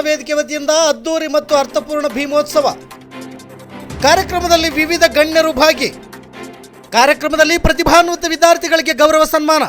ವೇದಿಕೆ ವತಿಯಿಂದ ಅದ್ದೂರಿ ಮತ್ತು ಅರ್ಥಪೂರ್ಣ ಭೀಮೋತ್ಸವ. ಕಾರ್ಯಕ್ರಮದಲ್ಲಿ ವಿವಿಧ ಗಣ್ಯರು ಭಾಗಿ. ಕಾರ್ಯಕ್ರಮದಲ್ಲಿ ಪ್ರತಿಭಾನ್ವಿತ ವಿದ್ಯಾರ್ಥಿಗಳಿಗೆ ಗೌರವ ಸನ್ಮಾನ.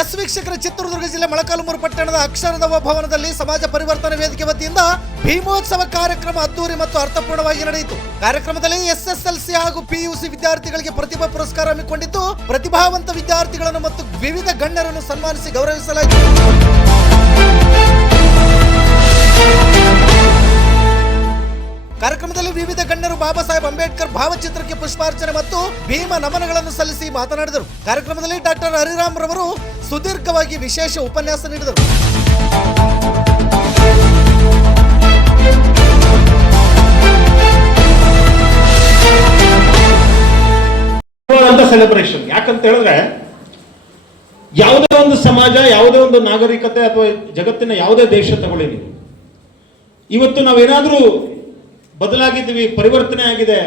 ಎಸ್ ವೀಕ್ಷಕರ ಚಿತ್ರದುರ್ಗ ಜಿಲ್ಲೆ ಮೊಳಕಾಲ್ಮೂರು ಪಟ್ಟಣದ ಅಕ್ಷರದವ ಭವನದಲ್ಲಿ ಸಮಾಜ ಪರಿವರ್ತನೆ ವೇದಿಕೆ ವತಿಯಿಂದ ಭೀಮೋತ್ಸವ ಕಾರ್ಯಕ್ರಮ ಅದ್ದೂರಿ ಮತ್ತು ಅರ್ಥಪೂರ್ಣವಾಗಿ ನಡೆಯಿತು. ಕಾರ್ಯಕ್ರಮದಲ್ಲಿ ಎಸ್ಎಸ್ಎಲ್ಸಿ ಹಾಗೂ ಪಿಯುಸಿ ವಿದ್ಯಾರ್ಥಿಗಳಿಗೆ ಪ್ರತಿಭಾ ಪುರಸ್ಕಾರ ಹಮ್ಮಿಕೊಂಡಿದ್ದು, ಪ್ರತಿಭಾವಂತ ವಿದ್ಯಾರ್ಥಿಗಳನ್ನು ಮತ್ತು ವಿವಿಧ ಗಣ್ಯರನ್ನು ಸನ್ಮಾನಿಸಿ ಗೌರವಿಸಲಾಯಿತು. ಕಾರ್ಯಕ್ರಮದಲ್ಲಿ ವಿವಿಧ ಗಣ್ಯರು ಬಾಬಾ ಸಾಹೇಬ್ ಅಂಬೇಡ್ಕರ್ ಭಾವಚಿತ್ರಕ್ಕೆ ಪುಷ್ಪಾರ್ಚನೆ ಮತ್ತು ಭೀಮ ನಮನಗಳನ್ನು ಸಲ್ಲಿಸಿ ಮಾತನಾಡಿದರು. ಕಾರ್ಯಕ್ರಮದಲ್ಲಿ ಡಾಕ್ಟರ್ ಹರಿರಾಮ್ ರವರು ಸುದೀರ್ಘವಾಗಿ ವಿಶೇಷ ಉಪನ್ಯಾಸ ನೀಡಿದರು. ಸೆಲೆಬ್ರೇಷನ್ ಯಾಕಂತ ಹೇಳಿದ್ರೆ, ಯಾವುದೇ ಒಂದು ಸಮಾಜ, ಯಾವುದೇ ಒಂದು ನಾಗರಿಕತೆ ಅಥವಾ ಜಗತ್ತಿನ ಯಾವುದೇ ದೇಶ ತಗೊಳ್ಳಿ ಇವತ್ತು ನಾವೇನಾದ್ರೂ ಬದಲಾಗಿದ್ದೀವಿ, ಪರಿವರ್ತನೆ ಆಗಿದೆ.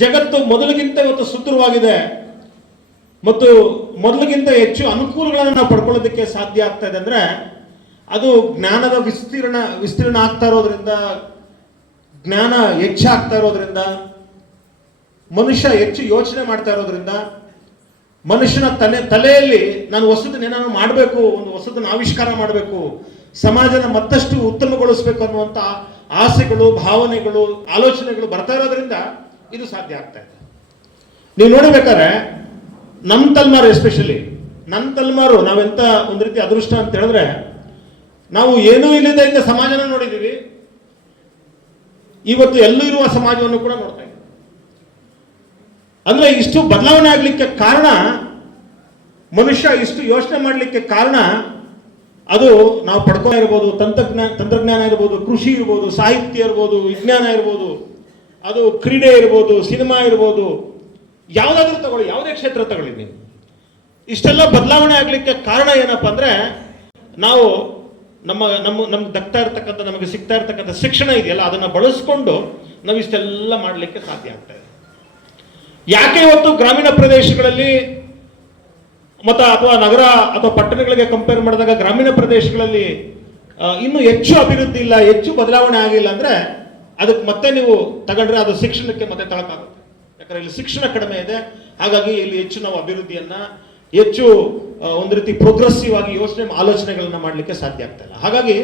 ಜಗತ್ತು ಮೊದಲಿಗಿಂತ ಇವತ್ತು ಸುದೃಢವಾಗಿದೆ ಮತ್ತು ಮೊದಲಿಗಿಂತ ಹೆಚ್ಚು ಅನುಕೂಲಗಳನ್ನು ನಾವು ಪಡ್ಕೊಳ್ಳೋದಕ್ಕೆ ಸಾಧ್ಯ ಆಗ್ತಾ ಇದೆ ಅಂದರೆ, ಅದು ಜ್ಞಾನದ ವಿಸ್ತೀರ್ಣ ವಿಸ್ತೀರ್ಣ ಆಗ್ತಾ ಇರೋದ್ರಿಂದ, ಜ್ಞಾನ ಹೆಚ್ಚಾಗ್ತಾ ಇರೋದ್ರಿಂದ, ಮನುಷ್ಯ ಹೆಚ್ಚು ಯೋಚನೆ ಮಾಡ್ತಾ ಇರೋದ್ರಿಂದ, ಮನುಷ್ಯನ ತಲೆ, ತಲೆಯಲ್ಲಿ ನಾನು ಹೊಸದನ್ನ ಏನಾದ್ರು ಮಾಡಬೇಕು, ಒಂದು ಹೊಸದನ್ನ ಆವಿಷ್ಕಾರ ಮಾಡಬೇಕು, ಸಮಾಜನ ಮತ್ತಷ್ಟು ಉತ್ತಮಗೊಳಿಸ್ಬೇಕು ಅನ್ನುವಂಥ ಆಸೆಗಳು, ಭಾವನೆಗಳು, ಆಲೋಚನೆಗಳು ಬರ್ತಾ ಇರೋದ್ರಿಂದ ಇದು ಸಾಧ್ಯ ಆಗ್ತಾ ಇದೆ. ನೀವು ನೋಡಬೇಕಾದ್ರೆ ನಮ್ಮ ತಲೆಮಾರು ಎಸ್ಪೆಷಲಿ ನನ್ನ ತಲೆಮಾರು ನಾವೆಂತ ಒಂದು ರೀತಿ ಅದೃಷ್ಟ ಅಂತ ಹೇಳಿದ್ರೆ, ನಾವು ಏನೂ ಇಲ್ಲದೆ ಇದ್ದ ಸಮಾಜನ ನೋಡಿದ್ದೀವಿ ಇವತ್ತು ಎಲ್ಲೂ ಇರುವ ಸಮಾಜವನ್ನು ಕೂಡ ನೋಡ್ತಾ ಇದ್ದೀವಿ. ಅಂದ್ರೆ ಇಷ್ಟು ಬದಲಾವಣೆ ಆಗ್ಲಿಕ್ಕೆ ಕಾರಣ, ಮನುಷ್ಯ ಇಷ್ಟು ಯೋಚನೆ ಮಾಡಲಿಕ್ಕೆ ಕಾರಣ ಅದು ನಾವು ಪಡ್ಕೊ ಇರ್ಬೋದು ತಂತ್ರಜ್ಞಾನ ತಂತ್ರಜ್ಞಾನ ಇರ್ಬೋದು, ಕೃಷಿ ಇರ್ಬೋದು, ಸಾಹಿತ್ಯ ಇರ್ಬೋದು, ವಿಜ್ಞಾನ ಇರ್ಬೋದು, ಅದು ಕ್ರೀಡೆ ಇರ್ಬೋದು, ಸಿನಿಮಾ ಇರ್ಬೋದು, ಯಾವುದಾದ್ರೂ ತಗೊಳ್ಳಿ, ಯಾವುದೇ ಕ್ಷೇತ್ರ ತಗೊಳ್ಳಿ ನೀವು. ಇಷ್ಟೆಲ್ಲ ಬದಲಾವಣೆ ಆಗಲಿಕ್ಕೆ ಕಾರಣ ಏನಪ್ಪ ಅಂದರೆ, ನಾವು ನಮ್ಮ ನಮ್ಮ, ನಮ್ಗೆ ದಕ್ತಾ ಇರ್ತಕ್ಕಂಥ, ನಮಗೆ ಸಿಗ್ತಾ ಇರ್ತಕ್ಕಂಥ ಶಿಕ್ಷಣ ಇದೆಯಲ್ಲ, ಅದನ್ನು ಬಳಸ್ಕೊಂಡು ನಾವು ಇಷ್ಟೆಲ್ಲ ಮಾಡಲಿಕ್ಕೆ ಸಾಧ್ಯ ಆಗ್ತಾ ಇದೆ. ಯಾಕೆ ಇವತ್ತು ಗ್ರಾಮೀಣ ಪ್ರದೇಶಗಳಲ್ಲಿ ಮತ್ತ ಅಥವಾ ನಗರ ಅಥವಾ ಪಟ್ಟಣಗಳಿಗೆ ಕಂಪೇರ್ ಮಾಡಿದಾಗ ಗ್ರಾಮೀಣ ಪ್ರದೇಶಗಳಲ್ಲಿ ಇನ್ನೂ ಹೆಚ್ಚು ಅಭಿವೃದ್ಧಿ ಇಲ್ಲ, ಹೆಚ್ಚು ಬದಲಾವಣೆ ಆಗಿಲ್ಲ ಅಂದ್ರೆ ಅದಕ್ಕೆ ಮತ್ತೆ ನೀವು ತಗೊಂಡ್ರೆ ಅದು ಶಿಕ್ಷಣಕ್ಕೆ ಮತ್ತೆ ತಳಕಾಗುತ್ತೆ. ಯಾಕಂದ್ರೆ ಇಲ್ಲಿ ಶಿಕ್ಷಣ ಕಡಿಮೆ ಇದೆ. ಹಾಗಾಗಿ ಇಲ್ಲಿ ಹೆಚ್ಚು ನಾವು ಅಭಿವೃದ್ಧಿಯನ್ನು, ಹೆಚ್ಚು ಒಂದು ರೀತಿ ಪ್ರೋಗ್ರೆಸಿವ್ ಆಗಿ ಯೋಚನೆ, ಆಲೋಚನೆಗಳನ್ನು ಮಾಡಲಿಕ್ಕೆ ಸಾಧ್ಯ ಆಗ್ತಾ ಇಲ್ಲ. ಹಾಗಾಗಿ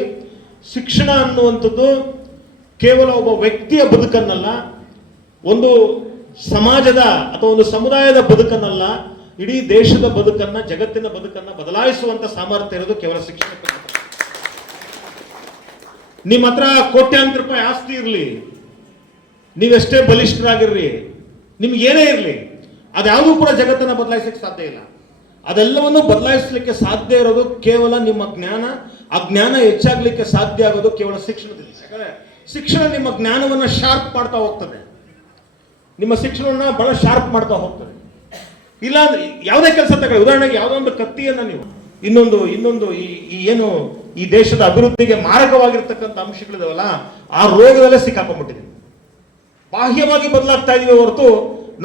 ಶಿಕ್ಷಣ ಅನ್ನುವಂಥದ್ದು ಕೇವಲ ಒಬ್ಬ ವ್ಯಕ್ತಿಯ ಬದುಕನ್ನಲ್ಲ, ಒಂದು ಸಮಾಜದ ಅಥವಾ ಒಂದು ಸಮುದಾಯದ ಬದುಕನ್ನಲ್ಲ ಇಡೀ ದೇಶದ ಬದುಕನ್ನ, ಜಗತ್ತಿನ ಬದುಕನ್ನ ಬದಲಾಯಿಸುವಂತ ಸಾಮರ್ಥ್ಯ ಇರೋದು ಕೇವಲ ಶಿಕ್ಷಣಕ್ಕೆ. ನಿಮ್ಮ ಹತ್ರ ಕೋಟ್ಯಾಂತರ ರೂಪಾಯಿ ಆಸ್ತಿ ಇರಲಿ. ನೀವೆಷ್ಟೇ ಬಲಿಷ್ಠರಾಗಿರ್ರಿ, ನಿಮ್ಗೆ ಏನೇ ಇರಲಿ, ಅದ್ಯಾವುದೂ ಕೂಡ ಜಗತ್ತನ್ನ ಬದಲಾಯಿಸಲಿಕ್ಕೆ ಸಾಧ್ಯ ಇಲ್ಲ. ಅದೆಲ್ಲವನ್ನು ಬದಲಾಯಿಸಲಿಕ್ಕೆ ಸಾಧ್ಯ ಇರೋದು ಕೇವಲ ನಿಮ್ಮ ಜ್ಞಾನ. ಆ ಜ್ಞಾನ ಹೆಚ್ಚಾಗ್ಲಿಕ್ಕೆ ಸಾಧ್ಯ ಆಗೋದು ಕೇವಲ ಶಿಕ್ಷಣದಲ್ಲಿ. ಯಾಕಂದ್ರೆ ಶಿಕ್ಷಣ ನಿಮ್ಮ ಜ್ಞಾನವನ್ನ ಶಾರ್ಪ್ ಮಾಡ್ತಾ ಹೋಗ್ತದೆ. ನಿಮ್ಮ ಶಿಕ್ಷಣವನ್ನ ಬಹಳ ಶಾರ್ಪ್ ಮಾಡ್ತಾ ಹೋಗ್ತದೆ. ಇಲ್ಲ ಯಾವುದೇ ಕೆಲಸ ತಗೊಳ್ಳಿ. ಉದಾಹರಣೆಗೆ ಯಾವುದೋ ಒಂದು ಕತ್ತಿಯನ್ನ ನೀವು ಇನ್ನೊಂದು ಇನ್ನೊಂದು ಈ ಈ ಏನು ಈ ದೇಶದ ಅಭಿವೃದ್ಧಿಗೆ ಮಾರಕವಾಗಿರ್ತಕ್ಕಂಥ ಅಂಶಗಳಿದಾವಲ್ಲ, ಆ ರೋಗದಲ್ಲೇ ಸಿಕ್ಕಾಕೊಂಡ್ಬಿಟ್ಟಿದೆ. ಬಾಹ್ಯವಾಗಿ ಬದಲಾಗ್ತಾ ಇದೀವಿ ಹೊರತು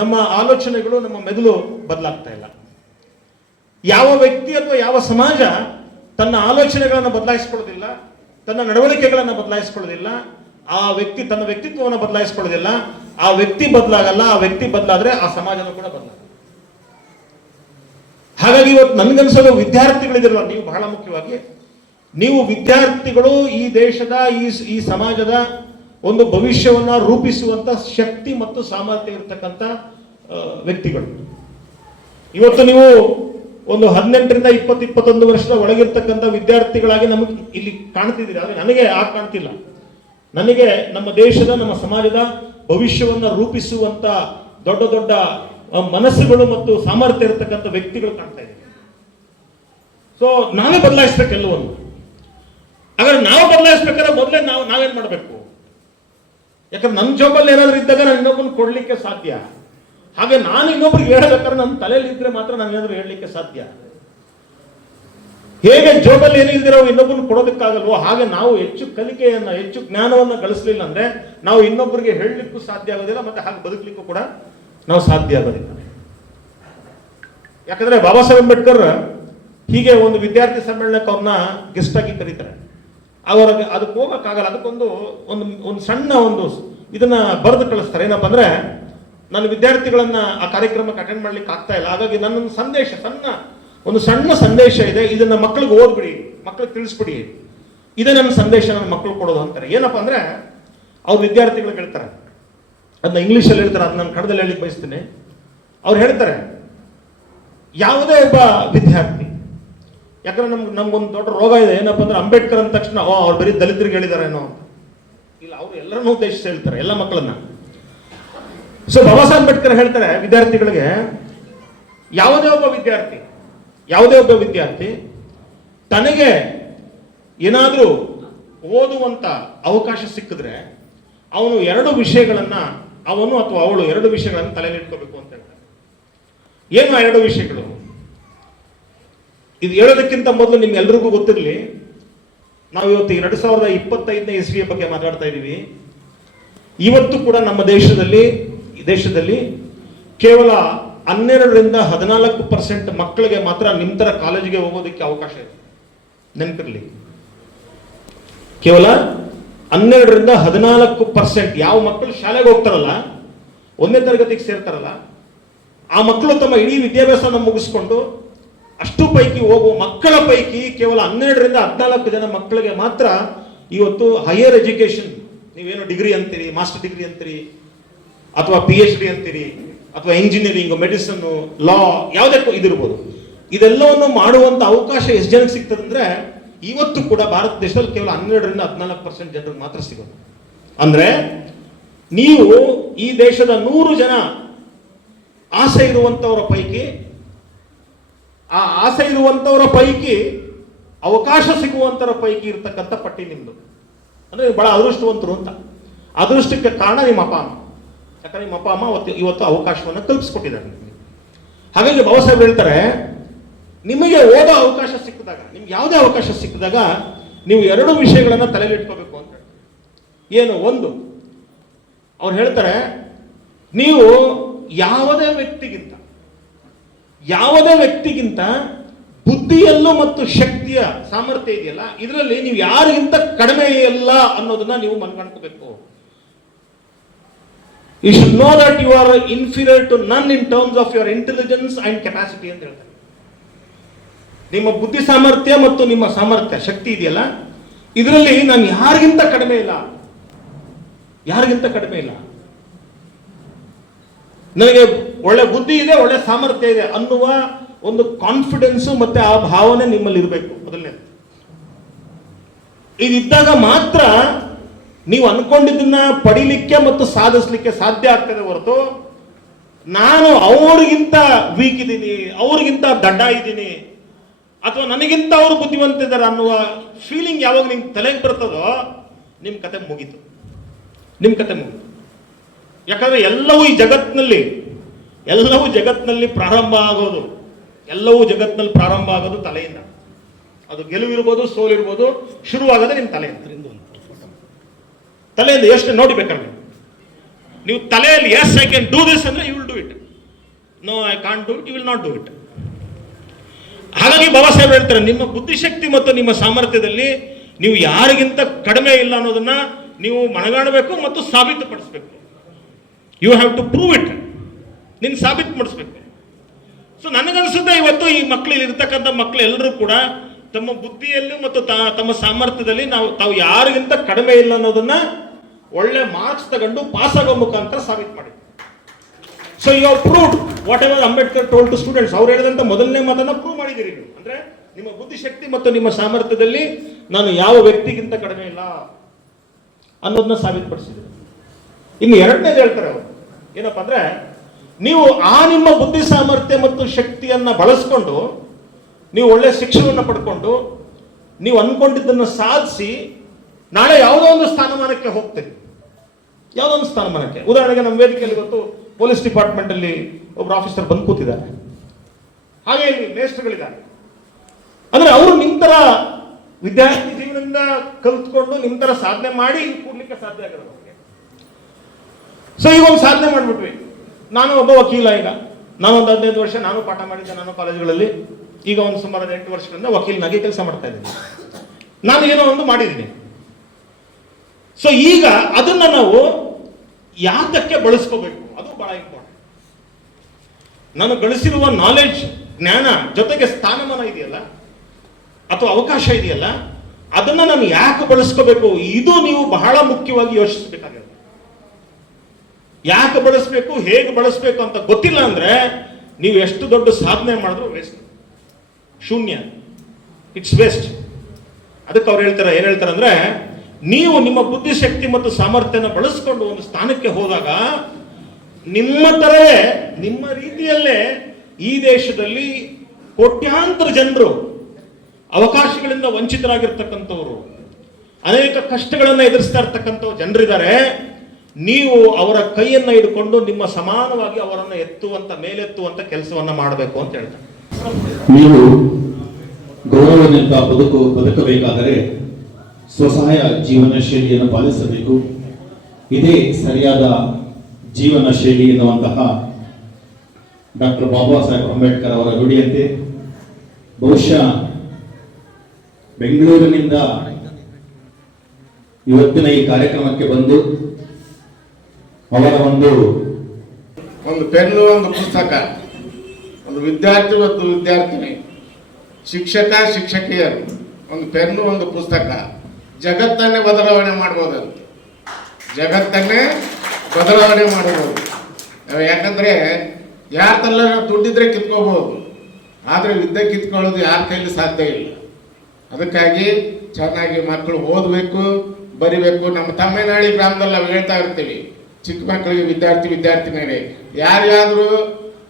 ನಮ್ಮ ಆಲೋಚನೆಗಳು, ನಮ್ಮ ಮೆದುಳು ಬದಲಾಗ್ತಾ ಇಲ್ಲ. ಯಾವ ವ್ಯಕ್ತಿ ಅಥವಾ ಯಾವ ಸಮಾಜ ತನ್ನ ಆಲೋಚನೆಗಳನ್ನು ಬದಲಾಯಿಸ್ಕೊಳ್ಳೋದಿಲ್ಲ, ತನ್ನ ನಡವಳಿಕೆಗಳನ್ನು ಬದಲಾಯಿಸ್ಕೊಳ್ಳೋದಿಲ್ಲ, ಆ ವ್ಯಕ್ತಿ ತನ್ನ ವ್ಯಕ್ತಿತ್ವವನ್ನು ಬದಲಾಯಿಸ್ಕೊಳ್ಳೋದಿಲ್ಲ, ಆ ವ್ಯಕ್ತಿ ಬದಲಾಗಲ್ಲ, ಆ ವ್ಯಕ್ತಿ ಬದಲಾದ್ರೆ ಆ ಸಮಾಜನೂ ಕೂಡ ಬದಲಾಗಲ್ಲ. ಹಾಗಾಗಿ ಇವತ್ತು ನನ್ಗನ್ಸೋದು ವಿದ್ಯಾರ್ಥಿಗಳಿದಿರಲ್ಲ ನೀವು ಬಹಳ ಮುಖ್ಯವಾಗಿ, ನೀವು ವಿದ್ಯಾರ್ಥಿಗಳು ಈ ದೇಶದ, ಈ ಈ ಸಮಾಜದ ಒಂದು ಭವಿಷ್ಯವನ್ನ ರೂಪಿಸುವಂತ ಶಕ್ತಿ ಮತ್ತು ಸಾಮರ್ಥ್ಯ ಇರತಕ್ಕಂಥ ವ್ಯಕ್ತಿಗಳು. ಇವತ್ತು ನೀವು ಒಂದು ಹದಿನೆಂಟರಿಂದ ಇಪ್ಪತ್ತು ಇಪ್ಪತ್ತೊಂದು ವರ್ಷದ ಒಳಗಿರ್ತಕ್ಕಂಥ ವಿದ್ಯಾರ್ಥಿಗಳಾಗಿ ನಮಗೆ ಇಲ್ಲಿ ಕಾಣ್ತಿದ್ದೀರಿ. ಆದರೆ ನನಗೆ ಆ ಕಾಣ್ತಿಲ್ಲ. ನನಗೆ ನಮ್ಮ ದೇಶದ, ನಮ್ಮ ಸಮಾಜದ ಭವಿಷ್ಯವನ್ನು ರೂಪಿಸುವಂಥ ದೊಡ್ಡ ದೊಡ್ಡ ಮನಸ್ಸುಗಳು ಮತ್ತು ಸಾಮರ್ಥ್ಯ ಇರತಕ್ಕಂಥ ವ್ಯಕ್ತಿಗಳು ಕಾಣ್ತಾ ಇದೆ ಸೊ ನಾವೇ ಬದಲಾಯಿಸ್ಬೇಕು ಎಲ್ಲವನ್ನು ಹಾಗಾದ್ರೆ ನಾವು ಬದಲಾಯಿಸ್ಬೇಕಾದ್ರೆ ಮೊದಲೇ ನಾವು ನಾವೇನ್ ಮಾಡಬೇಕು? ಯಾಕಂದ್ರೆ ನನ್ನ ಜೋಬಲ್ಲಿ ಏನಾದ್ರೂ ಇದ್ದಾಗ ನಾನು ಇನ್ನೊಬ್ಬನ ಕೊಡ್ಲಿಕ್ಕೆ ಸಾಧ್ಯ. ಹಾಗೆ ನಾನು ಇನ್ನೊಬ್ರಿಗೆ ಹೇಳಬೇಕಾದ್ರೆ ನನ್ನ ತಲೆಯಲ್ಲಿ ಇದ್ರೆ ಮಾತ್ರ ನಾನು ಏನಾದ್ರು ಹೇಳಲಿಕ್ಕೆ ಸಾಧ್ಯ. ಹೇಗೆ ಜೋಬಲ್ಲಿ ಏನಿಲ್ದಿರೋ ಇನ್ನೊಬ್ಬನ ಕೊಡೋದಕ್ಕಾಗಲ್ವೋ, ಹಾಗೆ ನಾವು ಹೆಚ್ಚು ಕಲಿಕೆಯನ್ನ, ಹೆಚ್ಚು ಜ್ಞಾನವನ್ನ ಗಳಿಸಲಿಲ್ಲ ಅಂದ್ರೆ ನಾವು ಇನ್ನೊಬ್ಬರಿಗೆ ಹೇಳಲಿಕ್ಕೂ ಸಾಧ್ಯ ಆಗೋದಿಲ್ಲ, ಮತ್ತೆ ಹಾಗೆ ಬದುಕಲಿಕ್ಕೂ ಕೂಡ ನಾವು ಸಾಧ್ಯ ಆಗೋದಿಲ್ಲ ಯಾಕಂದ್ರೆ ಬಾಬಾ ಸಾಹೇಬ್ ಅಂಬೇಡ್ಕರ್ ಹೀಗೆ ಒಂದು ವಿದ್ಯಾರ್ಥಿ ಸಮ್ಮೇಳನಕ್ಕೆ ಅವ್ರನ್ನ ಗೆಸ್ಟ್ ಆಗಿ ಕರೀತಾರೆ. ಅವರ ಅದಕ್ಕೆ ಹೋಗೋಕ್ಕಾಗಲ್ಲ, ಅದಕ್ಕೊಂದು ಒಂದು ಒಂದು ಸಣ್ಣ ಒಂದು ಇದನ್ನ ಬರೆದು ಕಳಿಸ್ತಾರೆ. ಏನಪ್ಪ ಅಂದ್ರೆ ನನ್ನ ವಿದ್ಯಾರ್ಥಿಗಳನ್ನ ಆ ಕಾರ್ಯಕ್ರಮಕ್ಕೆ ಅಟೆಂಡ್ ಮಾಡ್ಲಿಕ್ಕೆ ಆಗ್ತಾ ಇಲ್ಲ. ಹಾಗಾಗಿ ನನ್ನೊಂದು ಸಂದೇಶ, ಸಣ್ಣ, ಒಂದು ಸಣ್ಣ ಸಂದೇಶ ಇದೆ. ಇದನ್ನ ಮಕ್ಕಳಿಗೆ ಓದ್ಬಿಡಿ ಮಕ್ಕಳಿಗೆ ತಿಳಿಸ್ಬಿಡಿ. ಇದೇ ನನ್ನ ಸಂದೇಶ ನನ್ನ ಮಕ್ಕಳು ಕೊಡೋದು ಅಂತಾರೆ. ಏನಪ್ಪ ಅಂದ್ರೆ, ಅವ್ರ ವಿದ್ಯಾರ್ಥಿಗಳು ಹೇಳ್ತಾರೆ. ಅದನ್ನ ಇಂಗ್ಲೀಷಲ್ಲಿ ಹೇಳ್ತಾರೆ ಅದನ್ನ ನಾನು ಕನ್ನಡದಲ್ಲಿ ಹೇಳಲಿಕ್ಕೆ ಬಯಸ್ತೀನಿ. ಅವ್ರು ಹೇಳ್ತಾರೆ, ಯಾವುದೇ ಒಬ್ಬ ವಿದ್ಯಾರ್ಥಿ, ಯಾಕಂದ್ರೆ ನಮ್ಗೆ, ನಮ್ಗೊಂದು ದೊಡ್ಡ ರೋಗ ಇದೆ, ಏನಪ್ಪ ಅಂದ್ರೆ ಅಂಬೇಡ್ಕರ್ ಅಂದ ತಕ್ಷಣ, ಓ, ಅವ್ರು ಬರೀ ದಲಿತರಿಗೆ ಹೇಳಿದಾರೇನೋ ಇಲ್ಲ, ಅವರು ಎಲ್ಲರನ್ನೂ ಉದ್ದೇಶಿಸಿ ಹೇಳ್ತಾರೆ, ಎಲ್ಲ ಮಕ್ಕಳನ್ನ. ಸೊ ಬಾಬಾ ಸಾಹೇಬ್ ಅಂಬೇಡ್ಕರ್ ಹೇಳ್ತಾರೆ ವಿದ್ಯಾರ್ಥಿಗಳಿಗೆ, ಯಾವುದೇ ಒಬ್ಬ ವಿದ್ಯಾರ್ಥಿ, ಯಾವುದೇ ಒಬ್ಬ ವಿದ್ಯಾರ್ಥಿ ತನಗೆ ಏನಾದರೂ ಓದುವಂತ ಅವಕಾಶ ಸಿಕ್ಕಿದ್ರೆ, ಅವನು ಎರಡು ವಿಷಯಗಳನ್ನ ಅವನು ಅಥವಾ ಅವಳು ಎರಡು ವಿಷಯಗಳನ್ನು ತಲೆಯಲ್ಲಿ ಇಟ್ಕೋಬೇಕು ಅಂತ ಹೇಳ್ತಾರೆ. ಏನು ಆ ಎರಡು ವಿಷಯಗಳು? ಇದು ಹೇಳೋದಕ್ಕಿಂತ ಮೊದಲು ನಿಮ್ಗೆಲ್ರಿಗೂ ಗೊತ್ತಿರಲಿ. ನಾವು ಇವತ್ತು ಎರಡು ಸಾವಿರದ ಇಪ್ಪತ್ತೈದನೇ ಇಸ್ವಿಯ ಬಗ್ಗೆ ಮಾತಾಡ್ತಾ ಇದ್ದೀವಿ. ಇವತ್ತು ಕೂಡ ನಮ್ಮ ದೇಶದಲ್ಲಿ ದೇಶದಲ್ಲಿ ಕೇವಲ ಹನ್ನೆರಡರಿಂದ ಹದಿನಾಲ್ಕು ಪರ್ಸೆಂಟ್ ಮಕ್ಕಳಿಗೆ ಮಾತ್ರ ನಿಮ್ಮ ಥರ ಕಾಲೇಜಿಗೆ ಹೋಗೋದಕ್ಕೆ ಅವಕಾಶ ಇದೆ. ನೆನಪಿರಲಿ. ಕೇವಲ ಹನ್ನೆರಡರಿಂದ ಹದಿನಾಲ್ಕು ಪರ್ಸೆಂಟ್ ಯಾವ ಮಕ್ಕಳು ಶಾಲೆಗೆ ಹೋಗ್ತಾರಲ್ಲ ಒಂದನೇ ತರಗತಿಗೆ ಸೇರ್ತಾರಲ್ಲ, ಆ ಮಕ್ಕಳು ತಮ್ಮ ಇಡೀ ವಿದ್ಯಾಭ್ಯಾಸವನ್ನು ಮುಗಿಸ್ಕೊಂಡು ಅಷ್ಟು ಪೈಕಿ ಹೋಗುವ ಮಕ್ಕಳ ಪೈಕಿ ಕೇವಲ ಹನ್ನೆರಡರಿಂದ ಹದಿನಾಲ್ಕು ಜನ ಮಕ್ಕಳಿಗೆ ಮಾತ್ರ ಇವತ್ತು ಹೈಯರ್ ಎಜುಕೇಷನ್ ನೀವೇನು ಡಿಗ್ರಿ ಅಂತೀರಿ ಮಾಸ್ಟರ್ ಡಿಗ್ರಿ ಅಂತೀರಿ, ಅಥವಾ ಪಿ ಎಚ್ ಡಿ ಅಂತೀರಿ, ಅಥವಾ ಇಂಜಿನಿಯರಿಂಗ್ ಮೆಡಿಸನ್ ಲಾ ಯಾವುದಕ್ಕೂ ಇದಿರ್ಬೋದು. ಇದೆಲ್ಲವನ್ನು ಮಾಡುವಂತ ಅವಕಾಶ ಎಷ್ಟು ಜನಕ್ಕೆ ಸಿಗ್ತದಂದ್ರೆ ಇವತ್ತು ಕೂಡ ಭಾರತ ದೇಶದಲ್ಲಿ ಕೇವಲ ಹನ್ನೆರಡರಿಂದ ಹದಿನಾಲ್ಕು ಪರ್ಸೆಂಟ್ ಜನರಿಗೆ ಮಾತ್ರ ಸಿಗೋದು. ಅಂದ್ರೆ ನೀವು ಈ ದೇಶದ ನೂರು ಜನ ಆಸೆ ಇರುವಂತವರ ಪೈಕಿ, ಆ ಆಸೆ ಇರುವಂತವರ ಪೈಕಿ ಅವಕಾಶ ಸಿಗುವಂತರ ಪೈಕಿ ಇರ್ತಕ್ಕಂಥ ಪಟ್ಟಿ ನಿಮ್ದು. ಅಂದ್ರೆ ಬಹಳ ಅದೃಷ್ಟವಂತರು ಅಂತ. ಅದೃಷ್ಟಕ್ಕೆ ಕಾರಣ ನಿಮ್ಮ ಅಪ್ಪ, ಅಮ್ಮ. ಯಾಕಂದ್ರೆ ನಿಮ್ಮ ಅಪ್ಪ, ಅಮ್ಮ ಅವತ್ತು ಇವತ್ತು ಅವಕಾಶವನ್ನು ಕಲ್ಪಿಸ್ಕೊಟ್ಟಿದ್ದಾರೆ. ಹಾಗಾಗಿ ಬಾಬಾ ಸಾಹೇಬ್ ಹೇಳ್ತಾರೆ ನಿಮಗೆ ಓದೋ ಅವಕಾಶ ಸಿಕ್ಕಿದಾಗ, ನಿಮ್ಗೆ ಯಾವುದೇ ಅವಕಾಶ ಸಿಕ್ಕಿದಾಗ ನೀವು ಎರಡು ವಿಷಯಗಳನ್ನ ತಲೆಲಿಟ್ಕೋಬೇಕು ಅಂತ ಏನು? ಒಂದು, ಅವ್ರು ಹೇಳ್ತಾರೆ, ನೀವು ಯಾವುದೇ ವ್ಯಕ್ತಿಗಿಂತ ಯಾವುದೇ ವ್ಯಕ್ತಿಗಿಂತ ಬುದ್ಧಿಯಲ್ಲೂ ಮತ್ತು ಶಕ್ತಿಯ ಸಾಮರ್ಥ್ಯ ಇದೆಯಲ್ಲ, ಇದರಲ್ಲಿ ನೀವು ಯಾರಿಗಿಂತ ಕಡಿಮೆ ಇಲ್ಲ ಅನ್ನೋದನ್ನ ನೀವು ಮನ್ಕೊಂಡ್ಕೋಬೇಕು you should know that you are inferior to none in terms of your intelligence and capacity ಅಂತ ಹೇಳ್ತಾರೆ. ನಿಮ್ಮ ಬುದ್ಧಿ ಸಾಮರ್ಥ್ಯ ಮತ್ತು ನಿಮ್ಮ ಸಾಮರ್ಥ್ಯ, ಶಕ್ತಿ ಇದೆಯಲ್ಲ? ಇದರಲ್ಲಿ ನಾನು ಯಾರಿಗಿಂತ ಕಡಿಮೆ ಇಲ್ಲ? ಯಾರಿಗಿಂತ ಕಡಿಮೆ ಇಲ್ಲ? ನನಗೆ ಒಳ್ಳೆ ಬುದ್ಧಿ ಇದೆ, ಒಳ್ಳೆ ಸಾಮರ್ಥ್ಯ ಇದೆ ಅನ್ನುವ ಒಂದು ಕಾನ್ಫಿಡೆನ್ಸ್ ಮತ್ತೆ ಆ ಭಾವನೆ ನಿಮ್ಮಲ್ಲಿ ಇರಬೇಕು ಮೊದಲನೇ. ಇದಿದ್ದಾಗ ಮಾತ್ರ ನೀವು ಅನ್ಕೊಂಡಿದ್ದನ್ನ ಪಡಿಲಿಕ್ಕೆ ಮತ್ತು ಸಾಧಿಸ್ಲಿಕ್ಕೆ ಸಾಧ್ಯ ಆಗ್ತದೆ ಹೊರತು ನಾನು ಅವ್ರಿಗಿಂತ ವೀಕ್ ಇದ್ದೀನಿ ಅವ್ರಿಗಿಂತ ದಡ್ಡ ಇದ್ದೀನಿ ಅಥವಾ ನನಗಿಂತ ಅವರು ಬುದ್ಧಿವಂತ ಇದ್ದಾರೆ ಅನ್ನುವ ಫೀಲಿಂಗ್ ಯಾವಾಗ ನಿಮ್ಗೆ ತಲೆಗೆ ಬರ್ತದೋ ನಿಮ್ಮ ಕತೆ ಮುಗೀತು. ನಿಮ್ಮ ಕತೆ ಮುಗೀತು. ಯಾಕಂದ್ರೆ ಎಲ್ಲವೂ ಈ ಜಗತ್ತಿನಲ್ಲಿ ಎಲ್ಲವೂ ಜಗತ್ತಿನಲ್ಲಿ ಪ್ರಾರಂಭ ಆಗೋದು, ಎಲ್ಲವೂ ಜಗತ್ತಿನಲ್ಲಿ ಪ್ರಾರಂಭ ಆಗೋದು ತಲೆಯಿಂದ. ಅದು ಗೆಲುವಿರ್ಬೋದು, ಸೋಲಿರ್ಬೋದು, ಶುರುವಾಗೋದೇ ನಿಮ್ಮ ತಲೆಯಿಂದ. ತಲೆಯಿಂದ ಎಷ್ಟು ನೋಡಿ ಬೇಕಾದ್ರೆ ನೀವು. ತಲೆಯಲ್ಲಿ yes I can do this ಅಂದ್ರೆ you will do it no I can't do it you will not do it ಹಾಗಾಗಿ ಬಾಬಾ ಸಾಹೇಬ್ ಹೇಳ್ತಾರೆ, ನಿಮ್ಮ ಬುದ್ಧಿಶಕ್ತಿ ಮತ್ತು ನಿಮ್ಮ ಸಾಮರ್ಥ್ಯದಲ್ಲಿ ನೀವು ಯಾರಿಗಿಂತ ಕಡಿಮೆ ಇಲ್ಲ ಅನ್ನೋದನ್ನ ನೀವು ಮನಗಾಣಬೇಕು ಮತ್ತು ಸಾಬೀತುಪಡಿಸಬೇಕು. You have to prove it ನಿನ್ ಸಾಬೀತು ಮಾಡಿಸ್ಬೇಕು. ಸೊ ನನಗನ್ಸುತ್ತೆ ಇವತ್ತು ಈ ಮಕ್ಕಳು ಇರ್ತಕ್ಕಂಥ ಮಕ್ಕಳು ಎಲ್ಲರೂ ಕೂಡ ತಮ್ಮ ಬುದ್ಧಿಯಲ್ಲೂ ಮತ್ತು ತಮ್ಮ ಸಾಮರ್ಥ್ಯದಲ್ಲಿ ನಾವು, ತಾವು ಯಾರಿಗಿಂತ ಕಡಿಮೆ ಇಲ್ಲ ಅನ್ನೋದನ್ನ ಒಳ್ಳೆ ಮಾರ್ಕ್ಸ್ ತಗೊಂಡು ಪಾಸ್ ಆಗೋ ಮುಖಾಂತರ ಸಾಬೀತು ಮಾಡಿ. So you have prove whatever Ambedkar told to students ಅವ್ರು ಹೇಳಿದಂತ ಮೊದಲನೇ ಮಾತನ್ನ ಪ್ರೂವ್ ಮಾಡಿದ್ದೀರಿ ನೀವು ಅಂದ್ರೆ ನಿಮ್ಮ ಬುದ್ಧಿಶಕ್ತಿ ಮತ್ತು ನಿಮ್ಮ ಸಾಮರ್ಥ್ಯದಲ್ಲಿ ನಾನು ಯಾವ ವ್ಯಕ್ತಿಗಿಂತ ಕಡಿಮೆ ಇಲ್ಲ ಅನ್ನೋದನ್ನ ಸಾಬೀತುಪಡಿಸಿದ್ರು. ಇನ್ನು ಎರಡನೇದು ಹೇಳ್ತಾರೆ ಅವರು. ಏನಪ್ಪಾ ಅಂದ್ರೆ, ನೀವು ಆ ನಿಮ್ಮ ಬುದ್ಧಿ ಸಾಮರ್ಥ್ಯ ಮತ್ತು ಶಕ್ತಿಯನ್ನ ಬಳಸ್ಕೊಂಡು, ನೀವು ಒಳ್ಳೆ ಶಿಕ್ಷಣವನ್ನು ಪಡ್ಕೊಂಡು, ನೀವು ಅನ್ಕೊಂಡಿದ್ದನ್ನ ಸಾಧಿಸಿ, ನಾಳೆ ಯಾವುದೋ ಒಂದು ಸ್ಥಾನಮಾನಕ್ಕೆ ಹೋಗ್ತೀರಿ. ಯಾವುದೋ ಒಂದು ಸ್ಥಾನಮಾನಕ್ಕೆ. ಉದಾಹರಣೆಗೆ ನಮ್ಮ ವೇದಿಕೆಯಲ್ಲಿ ಇವತ್ತು ಪೊಲೀಸ್ ಡಿಪಾರ್ಟ್ಮೆಂಟ್ ಅಲ್ಲಿ ಒಬ್ರು ಆಫೀಸರ್ ಬಂದು ಕೂತಿದ್ದಾರೆ. ಹಾಗೆ ಇಲ್ಲಿ ಮೇಷ್ಟ್ರುಗಳಿದ್ದಾರೆ. ಅಂದ್ರೆ ಅವರು ನಿಮ್ಮ ವಿದ್ಯಾರ್ಥಿ ಜೀವನದಿಂದ ಕಲ್ತ್ಕೊಂಡು ನಿಮ್ಮ ಸಾಧನೆ ಮಾಡಿ ಕೂಡ್ಲಿಕ್ಕೆ ಸಾಧ್ಯ ಆಗಲ್ಲ ಅವ್ರಿಗೆ. ಸೊ ಈಗ ಒಂದು ಸಾಧನೆ ಮಾಡ್ಬಿಟ್ವಿ. ನಾನು ಒಬ್ಬ ವಕೀಲ ಈಗ. ನಾನು ಒಂದು ಹದಿನೈದು ವರ್ಷ ನಾನು ಪಾಠ ಮಾಡಿದ್ದೆ ನಾನು ಕಾಲೇಜುಗಳಲ್ಲಿ. ಈಗ ಒಂದು ಸುಮಾರು ಎಂಟು ವರ್ಷಗಳಿಂದ ವಕೀಲನಾಗಿ ಕೆಲಸ ಮಾಡ್ತಾ ಇದ್ದೀನಿ. ನಾನು ಏನೋ ಒಂದು ಮಾಡಿದ್ದೀನಿ. ಸೊ ಈಗ ಅದನ್ನ ನಾವು ಯಾತಕ್ಕೆ ಬಳಸ್ಕೋಬೇಕು? ಅದು ಬಹಳ ಇಂಪಾರ್ಟೆಂಟ್ ನಾನು ಗಳಿಸಿರುವ ನಾಲೆಡ್ಜ್ ಜ್ಞಾನ ಜೊತೆಗೆ ಸ್ಥಾನಮಾನ ಇದೆಯಲ್ಲ? ಅಥವಾ ಅವಕಾಶ ಇದೆಯಲ್ಲ? ಅದನ್ನ ನಾನು ಯಾಕೆ ಬಳಸ್ಕೋಬೇಕು? ಇದು ನೀವು ಬಹಳ ಮುಖ್ಯವಾಗಿ ಯೋಚಿಸಬೇಕಾಗಿರುತ್ತೆ ಯಾಕೆ ಬಳಸಬೇಕು? ಹೇಗೆ ಬಳಸಬೇಕು ಅಂತ ಗೊತ್ತಿಲ್ಲ ಅಂದ್ರೆ ನೀವು ಎಷ್ಟು ದೊಡ್ಡ ಸಾಧನೆ ಮಾಡಿದ್ರು ವೇಸ್ಟ್ ಶೂನ್ಯ. ಇಟ್ಸ್ ವೇಸ್ಟ್ ಅದಕ್ಕೆ ಅವ್ರು ಹೇಳ್ತಾರೆ, ಏನ್ ಹೇಳ್ತಾರೆ ಅಂದ್ರೆ, ನೀವು ನಿಮ್ಮ ಬುದ್ಧಿಶಕ್ತಿ ಮತ್ತು ಸಾಮರ್ಥ್ಯನ ಬಳಸ್ಕೊಂಡು ಒಂದು ಸ್ಥಾನಕ್ಕೆ ಹೋದಾಗ ನಿಮ್ಮ ತರವೇ, ನಿಮ್ಮ ರೀತಿಯಲ್ಲೇ ಈ ದೇಶದಲ್ಲಿ ಕೋಟ್ಯಾಂತರ ಜನರು ಅವಕಾಶಗಳಿಂದ ವಂಚಿತರಾಗಿರ್ತಕ್ಕಂಥವ್ರು, ಅನೇಕ ಕಷ್ಟಗಳನ್ನು ಎದುರಿಸ್ತಾ ಇರ್ತಕ್ಕಂಥ ಜನರಿದ್ದಾರೆ. ನೀವು ಅವರ ಕೈಯನ್ನ ಹಿಡ್ಕೊಂಡು ನಿಮ್ಮ ಸಮಾನವಾಗಿ ಅವರನ್ನು ಎತ್ತುವಂತ, ಮೇಲೆತ್ತುವಂತ ಕೆಲಸವನ್ನ ಮಾಡಬೇಕು ಅಂತ ಹೇಳ್ತಾರೆ. ನೀವು ಗೌರವದಿಂದ ಬದುಕು, ಬದುಕಬೇಕಾದರೆ ಸ್ವಸಹಾಯ ಜೀವನ ಶೈಲಿಯನ್ನು ಪಾಲಿಸಬೇಕು. ಇದೇ ಸರಿಯಾದ ಜೀವನ ಶೈಲಿ ಎನ್ನುವಂತಹ ಡಾಕ್ಟರ್ ಬಾಬಾ ಸಾಹೇಬ್ ಅಂಬೇಡ್ಕರ್ ಅವರ ಗುಡಿಯಂತೆ ಬಹುಶಃ ಬೆಂಗಳೂರಿನಿಂದ ಇವತ್ತಿನ ಈ ಕಾರ್ಯಕ್ರಮಕ್ಕೆ ಬಂದು ಅವರ ಒಂದು ಒಂದು ಪೆನ್ನು, ಒಂದು ಪುಸ್ತಕ, ಒಂದು ವಿದ್ಯಾರ್ಥಿ ಮತ್ತು ವಿದ್ಯಾರ್ಥಿನಿ, ಶಿಕ್ಷಕ, ಶಿಕ್ಷಕಿಯರು, ಒಂದು ಪೆನ್ನು, ಒಂದು ಪುಸ್ತಕ, ಜಗತ್ತನ್ನೇ ಬದಲಾವಣೆ ಮಾಡ್ಬೋದಂತೆ ಜಗತ್ತನ್ನೇ ಬದಲಾವಣೆ ಮಾಡಬಹುದು ಯಾಕಂದ್ರೆ ಯಾರ ತಲ್ಲ ದುಡ್ಡಿದ್ರೆ ಕಿತ್ಕೋಬಹುದು. ಆದರೆ ವಿದ್ಯೆ ಕಿತ್ಕೊಳ್ಳೋದು ಯಾರ ಕೈಲಿ ಸಾಧ್ಯ ಇಲ್ಲ. ಅದಕ್ಕಾಗಿ ಚೆನ್ನಾಗಿ ಮಕ್ಕಳು ಓದಬೇಕು, ಬರಿಬೇಕು. ನಮ್ಮ ತಮ್ಮನಹಳ್ಳಿ ಗ್ರಾಮದಲ್ಲಿ ನಾವು ಹೇಳ್ತಾ ಇರ್ತೀವಿ, ಚಿಕ್ಕ ಮಕ್ಕಳಿಗೆ ವಿದ್ಯಾರ್ಥಿ ವಿದ್ಯಾರ್ಥಿನಿಯರೇ ಯಾರ್ಯಾದರೂ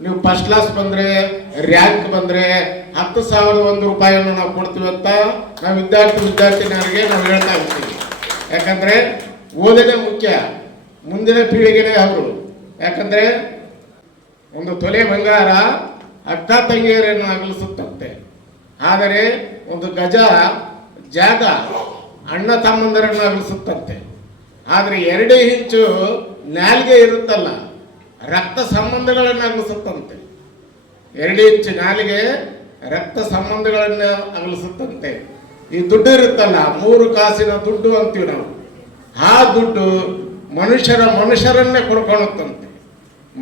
ನೀವು ಫಸ್ಟ್ ಕ್ಲಾಸ್ ಬಂದ್ರೆ ರ್ಯಾಂಕ್ ಬಂದ್ರೆ, ಹತ್ತು ಸಾವಿರದ ಒಂದು ರೂಪಾಯಿಯನ್ನು ನಾವು ಕೊಡ್ತೀವಿ ಅಂತ ನಾವು ವಿದ್ಯಾರ್ಥಿ, ವಿದ್ಯಾರ್ಥಿನಿಯರಿಗೆ ನಾವು ಹೇಳ್ತಾ ಇರ್ತೀವಿ. ಯಾಕಂದ್ರೆ ಓದನೆ ಮುಖ್ಯ. ಮುಂದಿನ ಪೀಳಿಗೆನೇ ಅವರು. ಯಾಕಂದ್ರೆ ಒಂದು ತೊಲೆ ಬಂಗಾರ ಅಕ್ಕ ತಂಗಿಯರನ್ನು ಅಗಲಿಸುತ್ತಂತೆ. ಆದರೆ ಒಂದು ಗಜ, ಜಾಗ ಅಣ್ಣ ತಮ್ಮಂದರನ್ನು ಅಗಲಿಸುತ್ತಂತೆ. ಆದರೆ ಎರಡೇ ಇಂಚು ನಾಲ್ಗೆ ಇರುತ್ತಲ್ಲ, ರಕ್ತ ಸಂಬಂಧಗಳನ್ನು ಅಗಲಿಸುತ್ತಂತೆ. ಎರಡೇ ಇಂಚು ನಾಲಿಗೆ ರಕ್ತ ಸಂಬಂಧಗಳನ್ನು ಅಗಲಿಸುತ್ತಂತೆ. ಈ ದುಡ್ಡು ಇರುತ್ತಲ್ಲ, ಮೂರು ಕಾಸಿನ ದುಡ್ಡು ಅಂತೀವಿ ನಾವು. ಆ ದುಡ್ಡು ಮನುಷ್ಯರ ಮನುಷ್ಯರನ್ನೇ ಕೊಂಡ್ಕೊಳ್ಳುತ್ತಂತೆ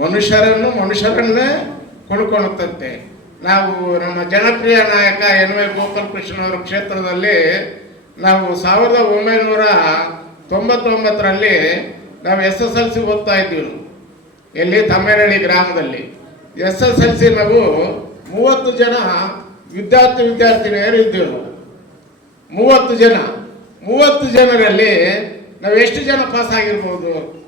ಮನುಷ್ಯರನ್ನು ಮನುಷ್ಯರನ್ನೇ ಕೊಂಡುಕೊಳ್ಳುತ್ತಂತೆ. ನಾವು ನಮ್ಮ ಜನಪ್ರಿಯ ನಾಯಕ ಎನ್ ವೈ ಗೋಪಾಲ್ ಕೃಷ್ಣ ಅವರ ಕ್ಷೇತ್ರದಲ್ಲಿ ನಾವು ಸಾವಿರದ ಒಂಬೈನೂರ ತೊಂಬತ್ತೊಂಬತ್ತರಲ್ಲಿ ನಾವು ಎಸ್ ಎಸ್ ಎಲ್ ಸಿ ಓದ್ತಾ ಇದ್ದೀವಿ. ಎಲ್ಲಿ? ತಮ್ಮೇನಹಳ್ಳಿ ಗ್ರಾಮದಲ್ಲಿ. ಎಸ್ ಎಸ್ ಎಲ್ ಸಿ ನಾವು ಮೂವತ್ತು ಜನ ವಿದ್ಯಾರ್ಥಿ ವಿದ್ಯಾರ್ಥಿನಿಯರು ಇದ್ದೀವಿ. ಮೂವತ್ತು ಜನ. ಮೂವತ್ತು ಜನರಲ್ಲಿ ನಾವು ಎಷ್ಟು ಜನ ಪಾಸ್ ಆಗಿರ್ಬೋದು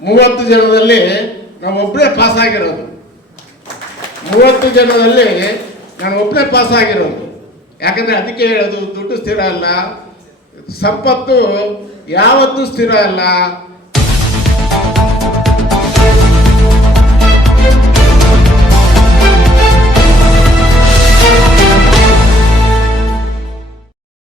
ಮೂವತ್ತು ಜನದಲ್ಲಿ ನಾವು ಪಾಸ್ ಆಗಿರೋದು ಮೂವತ್ತು ಜನದಲ್ಲಿ ನಾನು ಒಬ್ಬನೇ ಪಾಸ್ ಆಗಿರೋದು ಯಾಕಂದರೆ ಅದಕ್ಕೆ ಹೇಳೋದು, ದುಡ್ಡು ಸ್ಥಿರ ಅಲ್ಲ. ಸಂಪತ್ತು ಯಾವತ್ತೂ ಸ್ಥಿರ ಅಲ್ಲ.